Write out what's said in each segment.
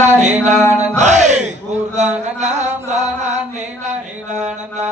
la ni la na na. Ooh la na na la na ni la ni la na na.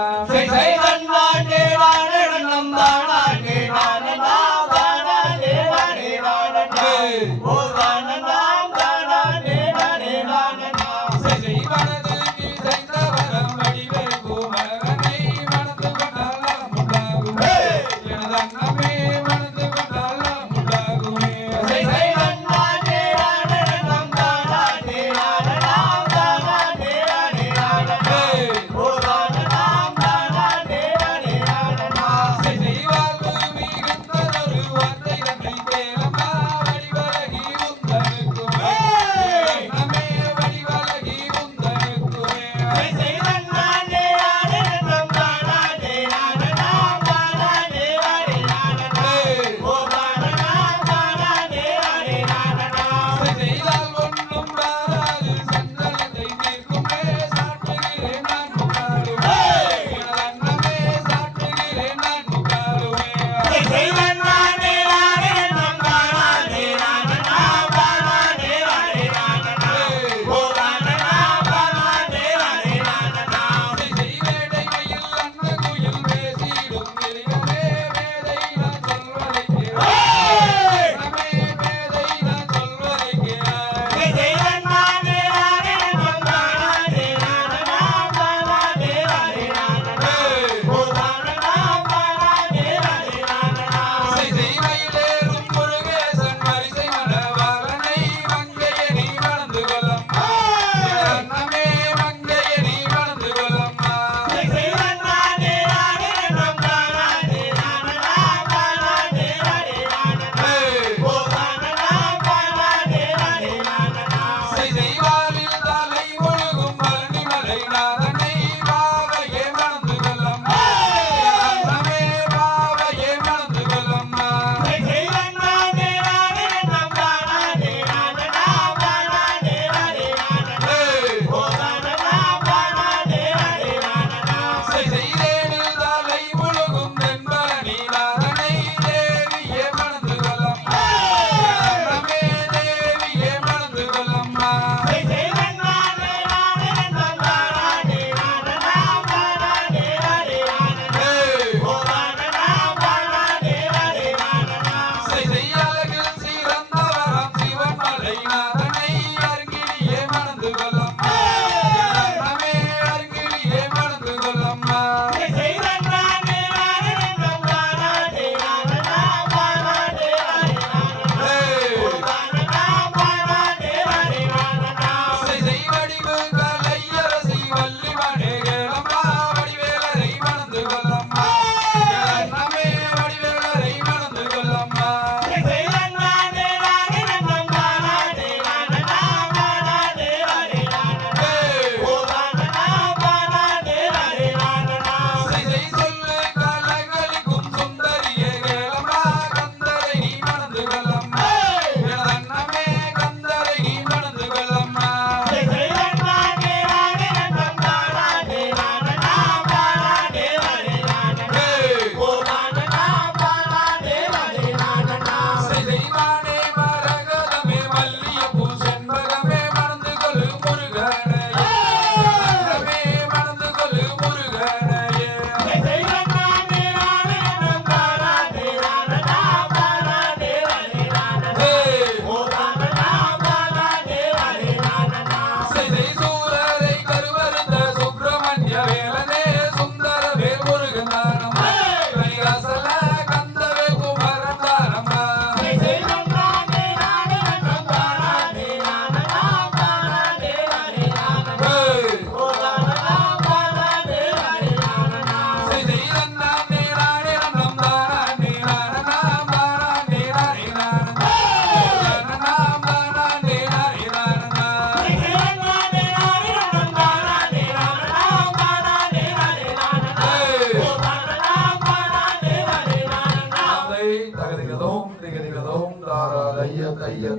tanta y